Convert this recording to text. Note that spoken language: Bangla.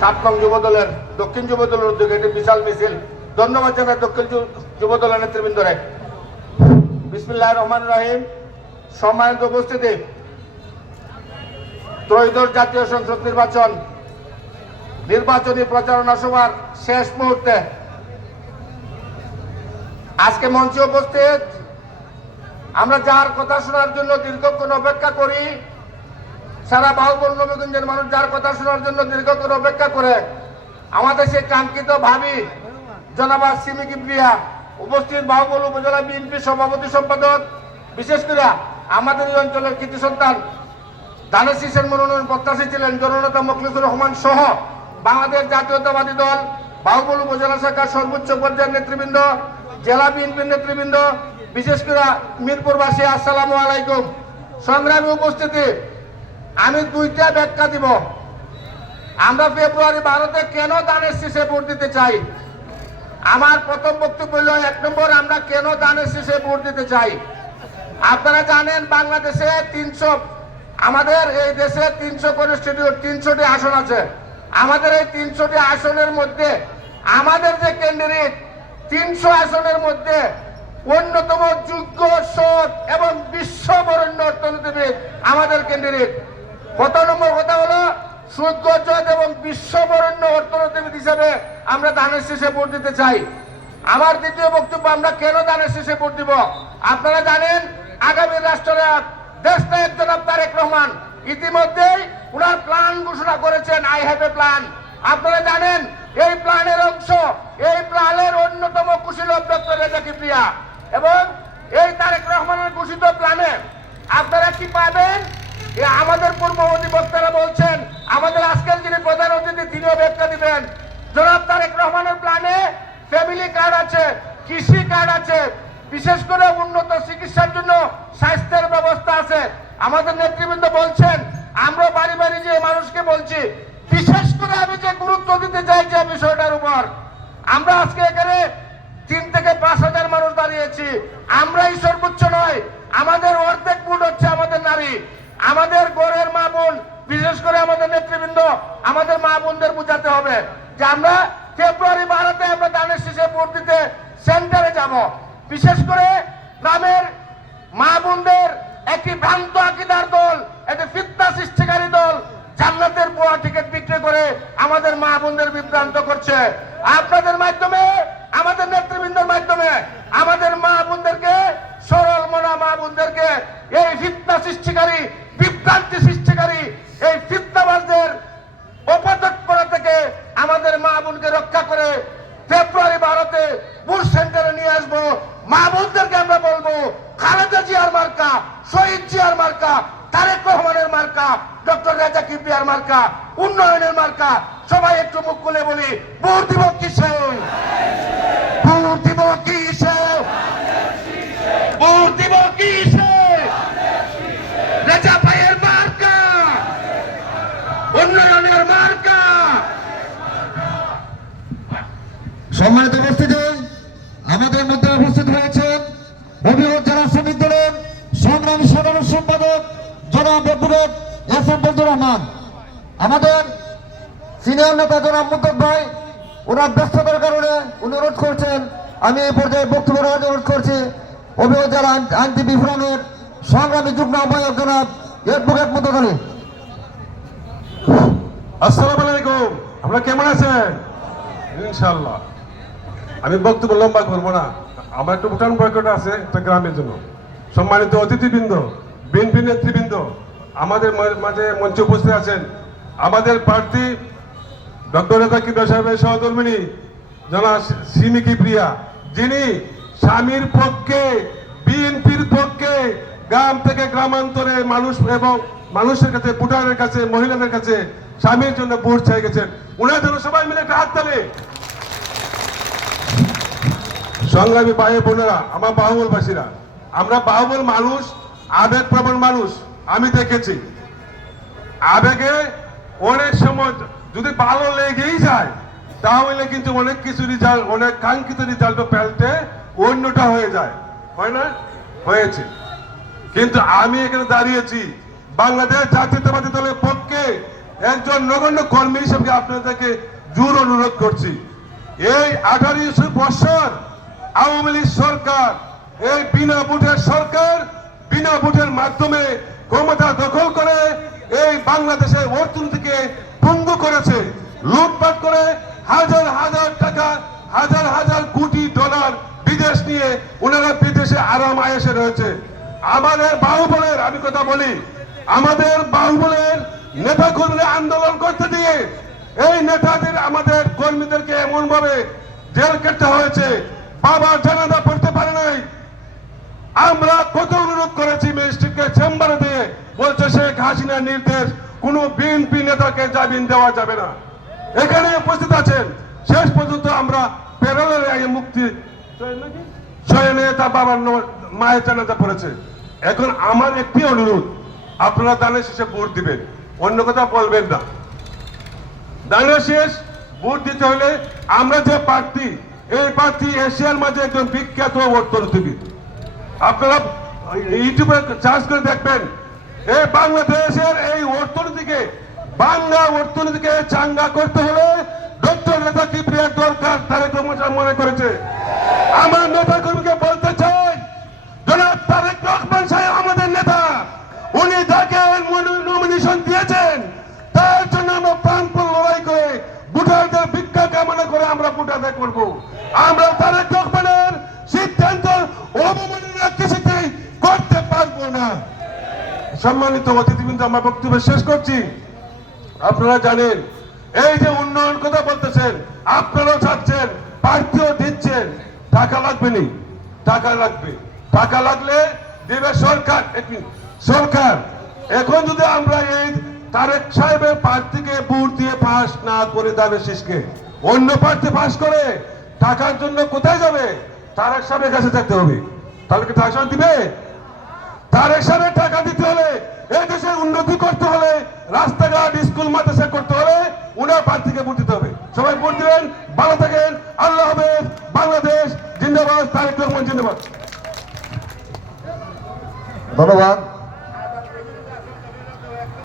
7 নং যুবদলের দক্ষিণ যুবদলের উদ্যোগে একটি বিশাল মিছিল। ধন্যবাদ জানাই দক্ষিণ যুবদলের নেতৃবৃন্দরে। বিসমিল্লাহির রহমানির রহিম। সম্মানিত উপস্থিতি, ত্রয়োদশ জাতীয় সংসদ নির্বাচনী প্রচারণা সভার শেষ মুহূর্তে আজকে মঞ্চে উপস্থিত আমরা যার কথা শোনার জন্য দীর্ঘক্ষণ অপেক্ষা করি, সারা বাহুবল নবীগঞ্জের মানুষ যার কথা শোনার জন্য দীর্ঘক্ষণ অপেক্ষা করে, আমাদের সেই কাঙ্ক্ষিত ভাবি জনাবা সিমি কিবরিয়া উপস্থিত বাহুবল উপজেলা বিএনপি সভাপতি সম্পাদক, বিশেষ করে আমাদের এই অঞ্চলের কৃতি সন্তান দানের শীষের মনোনয়ন প্রত্যাশী ছিলেন জননেতা মুখলিসুর রহমান সহ বাংলাদেশ জাতীয়তাবাদী দল বাহুবল উপজেলা শাখার সর্বোচ্চ পর্যায়ের নেতৃবৃন্দ, জেলা বিএনপির নেতৃবৃন্দ, বিশেষ করে মিরপুরবাসী, আসসালামু আলাইকুম। সংগ্রামী উপস্থিতি, আমি দুইটা ব্যাখ্যা দিব। আমরা ফেব্রুয়ারি 12-তে কেন দানের শীষে ভোট দিতে চাই। আমার প্রথম বক্তব্য হল, 1 নম্বর, আমরা কেন দানের শীষে ভোট দিতে চাই। আপনারা জানেন বাংলাদেশে আমাদের এই দেশে 300 কনস্টিটিউট, 300টি আসন আছে। আমাদের এই 300টি আসনের মধ্যে আমাদের যে ক্যান্ডিডেট 300 আসনের মধ্যে অন্যতম যোগ্য, সৎ এবং বিশ্ববরেণ্য অর্থনীতিবিদ আমাদের ক্যান্ডিডেট। কত নম্বর কথা হলো, যোগ্য, সৎ এবং বিশ্ববরেণ্য অর্থনীতিবিদ হিসেবে আমরা দানের শীষে ভোট দিতে চাই। আমার দ্বিতীয় বক্তব্য, আমরা কেন দানের শীষে ভোট দিব। আপনারা জানেন আগামী রাষ্ট্রনায়ক দেশনায়ক জনাব তারেক রহমান ইতিমধ্যেই উনার প্ল্যান ঘোষণা করেছেন, আই হ্যাভ এ প্ল্যান। আপনারা জানেন এই প্ল্যানের অংশ, এই প্ল্যানের অন্যতম কুশীলব ডক্টর রেজা কিবরিয়া, এবং এই তারেক রহমানের ঘোষিত প্ল্যানে আপনারা কি পাবেন আমাদের পূর্ববর্তী বক্তারা বলছেন। আমাদের আজকের যিনি প্রধান অতিথি তিনিও ব্যাখ্যা দিবেন। জনাব তারেক রহমানের প্ল্যানে ফ্যামিলি কার্ড আছে, কৃষি কার্ড আছে, বিশেষ করে উন্নত চিকিৎসার জন্য স্বাস্থ্যের ব্যবস্থা আছে। আমাদের নেতৃবৃন্দ বলছেন, আমরা বাড়ি বাড়ি যে মানুষকে বলছি, বিশেষ করে আমি যে গুরুত্ব দিতে চাই যে বিষয়টার উপর, আমরা আজকে এখানে 3 থেকে 5 হাজার মানুষ দাঁড়িয়েছি। আমরাই সর্বোচ্চ নয়, আমাদের অর্ধেক ভোট হচ্ছে আমাদের নারী, আমাদের গড়ের মা বোন, বিশেষ করে আমাদের নেতৃবৃন্দ, আমাদের মা বোনদের বোঝাতে হবে যে আমরা ফেব্রুয়ারি 12-তে আমরা দানের শীষে ভোট দিতে সেন্টারে যাব। বিশেষ করে গ্রামের মা বোনদের একটি ভ্রান্ত আকিদার দল, একটি ফিতনা সৃষ্টিকারী দল জান্নাতের ভুয়া টিকিট বিক্রি করে আমাদের মা বোনদের বিভ্রান্ত করছে। আপনাদের মাধ্যমে, আমাদের নেতৃবৃন্দের মাধ্যমে আমাদের মা বোনদেরকে, সরল মনা মা বোনদেরকে এই ফিতনা সৃষ্টিকারী, বিভ্রান্তি সৃষ্টিকারী এই ফিতনাবাজদের অপতৎপরা থেকে আমাদের মা বোনকে রক্ষা করে ফেব্রুয়ারি 12-তে ভোট সেন্টারে নিয়ে আসবো। মা বোনদেরকে আমরা বলবো, খালেদা জিয়ার মার্কা, শহীদ জিয়ার মার্কা, তারেক রহমানের মার্কা, ডক্টর রেজা কিবরিয়ার মার্কা, উন্নয়নের মার্কা। সবাই একটু মুখ খুলে বলি, ভোট দিব কিসে, ভোট দিব কিসে, ভোট দিব কিসে। রেজা ভাইয়ের মার্কা, উন্নয়নের মার্কা। সম্মানিত উপস্থিতি, আমাদের মধ্যে উপস্থিত হয়েছেন হবিগঞ্জ জেলা শ্রমিক দলের সংগ্রামী সাধারণ সম্পাদক জনাব অ্যাডভোকেট এস.এম. ফজলুর রহমান, আমাদের সিনিয়র নেতা জনাব মুদ্দত ভাই, ওনার ব্যস্ততার কারণে অনুরোধ করছেন, আমি এই পর্যায়ে বক্তব্য রাখার অনুরোধ করছি হবিগঞ্জ জেলা আইনজীবী ফোরামের সংগ্রামী যুগ্ম আহ্বায়ক জনাব অ্যাডভোকেট মুদ্দত আলী। আসসালামু আলাইকুম, আপনারা কেমন আছেন? ইনশাআল্লাহ আমি বক্তব্য লম্বা করবো না, আমার একটু ভুটান বয়কট আছে একটা গ্রামের জন্য। সম্মানিত অতিথিবৃন্দ, বিএনপি নেতৃবৃন্দ, আমাদের মাঝে মঞ্চে উপস্থিত আছেন আমাদের প্রার্থী ডক্টর রেজা কিবরিয়া সাহেবের সহধর্মিণী জনাব সিমি কিবরিয়া, যিনি স্বামীর পক্ষে, বিএনপির পক্ষে গ্রাম থেকে গ্রামান্তরে মানুষ এবং মানুষের কাছে, ভুটানের কাছে, মহিলাদের কাছে স্বামীর জন্য ভোট চাই গেছেন। উনার জন্য সবাই মিলে একটা হাত তালে। সংগ্রামী ভাই বোনেরা, আমার বাহুবলবাসীরা, আমরা বাহুবল মানুষ, আবেগপ্রবণ মানুষ। আমি দেখেছি আবেগে অনেক সময় যদি ভালো লেগেই যায় তাহলে কিন্তু অনেক কিছু রেজাল্ট, অনেক কাঙ্ক্ষিত রেজাল্ট পাল্টে অন্যটা হয়ে যায়, হয় না? হয়েছে। কিন্তু আমি এখানে দাঁড়িয়েছি বাংলাদেশ জাতীয়তাবাদী দলের পক্ষে, একজন নগণ্য কর্মী হিসেবে আপনাদেরকে জোর অনুরোধ করছি, এই 18 বছর আওয়ামী লীগ সরকার, এই বিনা ভোটের সরকার বিনা ভোটের মাধ্যমে ক্ষমতা দখল করে এই বাংলাদেশের অর্থনীতিকে ভঙ্গ করেছে, লুটপাট করে হাজার হাজার টাকা, হাজার হাজার কোটি ডলার বিদেশ নিয়ে ওনারা বিদেশে আরাম আয়েসে রয়েছে। আমাদের বাহুবলের, আমি কথা বলি, আমাদের বাহুবলের নেতা কর্মীরা আন্দোলন করতে দিয়ে এই নেতাদের, আমাদের কর্মীদেরকে এমন ভাবে জেল কাটতে হয়েছে, বাবা জানাজা পড়তে পারে নাই। আমরা কত অনুরোধ করেছি ম্যাজিস্ট্রেটকে চেম্বারে দিয়ে, বলছে শেখ হাসিনার নির্দেশ, কোনো বিএনপি নেতাকে জামিন দেওয়া যাবে না। এখানে উপস্থিত আছেন, শেষ পর্যন্ত আমরা প্যারালালে মুক্তি শয়নে তার বাবার মায়ের জানাজা পড়েছে। এখন আমার একটি অনুরোধ, আপনারা দানের শেষে ভোট দিবেন, অন্য কথা বলবেন না। দানের শেষ ভোট দিতে হলে আমরা যে প্রার্থী, এই প্রার্থী এশিয়ার মাঝে একজন বিখ্যাত অর্থনীতিবিদ। আপনারা ইউটিউবে সার্চ করে দেখবেন, এই বাংলাদেশের এই অর্থনীতিকে, বাংলা অর্থনীতিকে চাঙ্গা করতে হলে ডক্টর নেতা কিবরিয়ার দরকার, তারেক রহমান মনে করেছে। আমার নেতা কর্মীকে বলতে চাই, জনাব তারেক রহমান সাহেব আমাদের নেতা, উনি যাকে নমিনেশন দিয়েছেন তার জন্য আমরা প্রাণপণ লড়াই করে ভোটারদের ভিক্ষা কামনা করে আমরা ভোট আদায় করবো। আমরা তারেক রহমানের সিদ্ধান্ত অবমাননা কিছুতেই করতে পারবো না। সম্মানিত অতিথিবৃন্দ, আমার বক্তব্য শেষ করছি। আপনারা জানেন, এই যে উন্নয়ন কথা বলতেছেন, আপনারাও চাচ্ছেন, প্রার্থীও দিচ্ছেন, টাকা লাগবে নি, টাকা লাগবে, টাকা লাগলে দেবে সরকার। সরকার এখন যদি আমরা এই তারেক সাহেবের প্রার্থীকে ভোট দিয়ে পাস না করে দানের শেষকে অন্য প্রার্থী পাস করে, টাকার জন্য কোথায় যাবে? তারেক সাহেবের কাছে যেতে হবে। তাহলে কি টাকা দিবে? তারেক সাহেবের টাকা দিতে হলে, এই দেশের উন্নতি করতে হলে, রাস্তাঘাট, স্কুল, মাদ্রাসা করতে হলে উনার প্রার্থীকে ভোট দিতে হবে। সবাই ভোট দিবেন, ভালো থাকেন, আল্লাহ হাফেজ, বাংলাদেশ জিন্দাবাদ, তারেক রহমান জিন্দাবাদ। ধন্যবাদ।